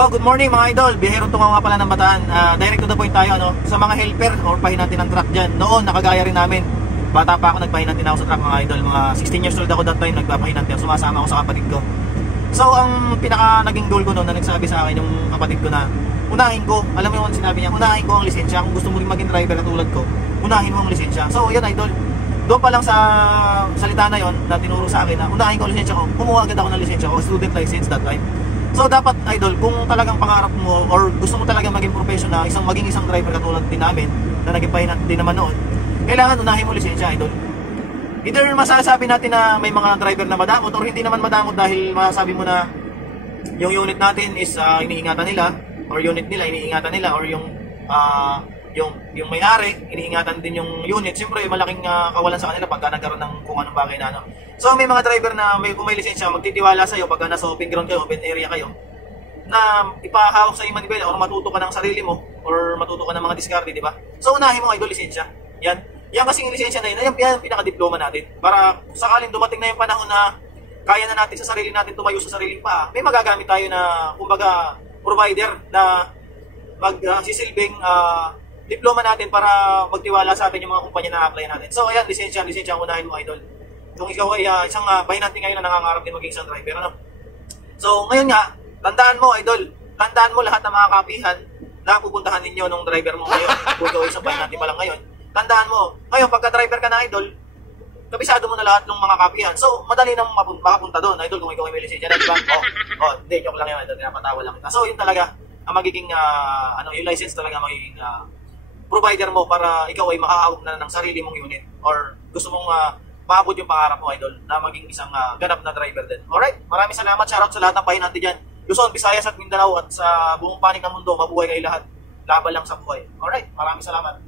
So, good morning mga idol. Biyahero tungo nga pala ng Bataan. Direct to the point tayo, ano? Sa mga helper or pahinantin ng truck dyan. Noon, nakagaya rin namin. Bata pa ako, nagpahinantin ako sa truck mga idol. Mga 16 years old ako that time, nagpapahinantin ako. Sumasama ako sa kapatid ko. So, ang pinaka naging goal ko noon na nagsabi sa akin yung kapatid ko na unahin ko, alam mo yung sinabi niya, unahin ko ang lisensya. Kung gusto mo rin maging driver na tulad ko, unahin mo ang lisensya. So, yan idol. Doon pa lang sa salita na yon na tinuro sa akin na unahin ko ang lisensya ko, kumuha agad ako ng lisensya ko, student license that time. So dapat idol, kung talagang pangarap mo or gusto mo talagang maging professional, maging isang driver katulad din namin na naging pahinantin din naman noon, kailangan unahin mo lisensya idol. Either masasabi natin na may mga driver na madamot or hindi naman madamot dahil masasabi mo na yung unit natin is iniingatan nila or unit nila iniingatan nila or yung may-ari iniingatan din yung unit. Siyempre malaking kawalan sa kanila pagka nagkaroon ng kung anong bagay na ano. So may mga driver na kung may lisensya magtitiwala sa iyo pagka nasa open ground kayo, open area kayo, na ipahawak sa manibela or matuto ka ng sarili mo or matuto ka ng mga diskarte, di ba? So unahin mo idol lisensya. Yan kasi yung lisensya na yun, yan pinaka-diploma natin. Para sakaling dumating na yung panahon na kaya na natin sa sarili natin tumayo sa sariling paa, may magagamit tayo na kumbaga provider na magsisilbing diploma natin para magtiwala sa atin yung mga kumpanya na apply natin. So ayan, lisensya ang unahin mo idol. Kung ikaw ay isang pahinantin ngayon na nangangarap din maging isang driver, ano? So ngayon nga, tandaan mo idol, tandaan mo lahat ng mga kapihan na pupuntahan ninyo nung driver mo ngayon. Kung ikaw ay isang pahinantin pa lang ngayon, tandaan mo, ngayon pagka driver ka na idol, kabisado mo na lahat ng mga kapihan. So madali nang makapunta doon idol kung ikaw ay may lisensya na, diba? Hindi, joke lang yun idol, pinapatawa lang kita. So yun talaga, ang magiging yung license talaga magiging provider mo para ikaw ay makahawak na ng sarili mong unit or gusto mong maabot yung pangarap mo idol na maging isang ganap na driver din. Alright, maraming salamat, shoutout sa lahat ng pahinanti dyan, Luzon, Visayas at Mindanao at sa buong panig ng mundo. Mabuhay kayo lahat, laban lang sa buhay. Alright, maraming salamat.